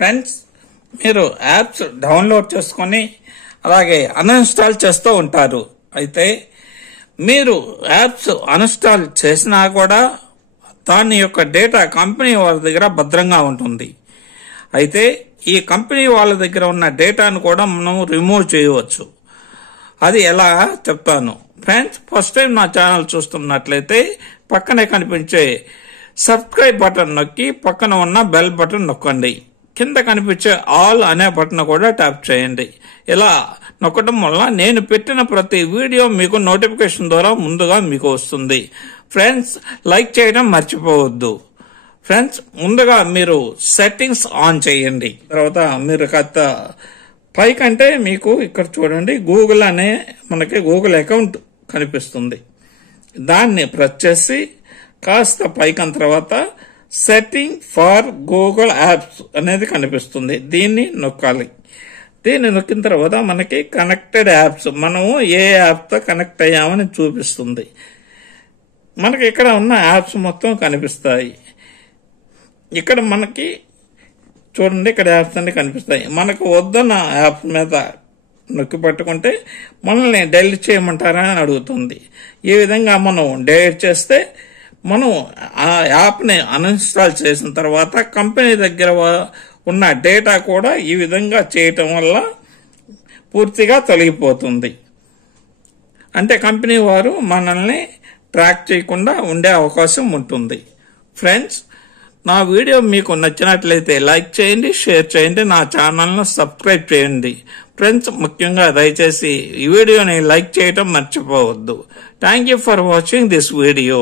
Friends, మీరు apps download చేసుకొని అలాగే అన్ఇన్స్టాల్ చేస్తూ ఉంటారు. అయితే మీరు యాప్స్ అన్ఇన్స్టాల్ చేసినా కూడా దాని యొక్క డేటా కంపెనీ వాళ్ళ దగ్గర భద్రంగా ఉంటుంది. అయితే ఈ కంపెనీ వాళ్ళ దగ్గర ఉన్న డేటాను కూడా మనం రిమూవ్ చేయవచ్చు. అది ఎలా చెప్తాను. ఫ్రెండ్స్, ఫస్ట్ టైం నా ఛానల్ చూస్తున్నట్లయితే పక్కనే కనిపించే సబ్స్క్రైబ్ బటన్ నొక్కి పక్కన ఉన్న బెల్ బటన్ నొక్కండి. కింద కనిపించే ఆల్ అనే బటన్ కూడా ట్యాప్ చేయండి. ఇలా నొక్కడం వల్ల నేను పెట్టిన ప్రతి వీడియో మీకు నోటిఫికేషన్ ద్వారా ముందుగా మీకు వస్తుంది. ఫ్రెండ్స్, లైక్ చేయడం మర్చిపోవద్దు. ఫ్రెండ్స్, ముందుగా మీరు సెట్టింగ్స్ ఆన్ చేయండి. తర్వాత మీరు పైకంటే మీకు ఇక్కడ చూడండి గూగుల్ అనే మనకి గూగుల్ అకౌంట్ కనిపిస్తుంది. దాన్ని ప్రెస్ చేసి కాస్త పైకన్ తర్వాత సెట్టింగ్ ఫర్ గూగుల్ యాప్స్ అనేది కనిపిస్తుంది. దీన్ని నొక్కాలి. దీన్ని నొక్కిన తర్వాత మనకి కనెక్టెడ్ యాప్స్, మనము ఏ యాప్తో కనెక్ట్ అయ్యామని చూపిస్తుంది. మనకి ఇక్కడ ఉన్న యాప్స్ మొత్తం కనిపిస్తాయి. ఇక్కడ మనకి చూడండి, ఇక్కడ యాప్స్ అన్ని కనిపిస్తాయి. మనకు వద్దన్న యాప్ మీద నొక్కి పట్టుకుంటే మనల్ని డెలీట్ చేయమంటారా అని అడుగుతుంది. ఈ విధంగా మనం డెలీట్ చేస్తే మనం ఆ యాప్ని అన్ఇన్స్టాల్ చేసిన తర్వాత కంపెనీ దగ్గర ఉన్న డేటా కూడా ఈ విధంగా చేయటం వల్ల పూర్తిగా తొలగిపోతుంది. అంటే కంపెనీ వారు మనల్ని ట్రాక్ చేయకుండా ఉండే అవకాశం ఉంటుంది. ఫ్రెండ్స్, నా వీడియో మీకు నచ్చినట్లయితే లైక్ చేయండి, షేర్ చేయండి, నా ఛానల్ను సబ్స్క్రైబ్ చేయండి. ఫ్రెండ్స్, ముఖ్యంగా దయచేసి ఈ వీడియోని లైక్ చేయటం మర్చిపోవద్దు. Thank you for watching this video.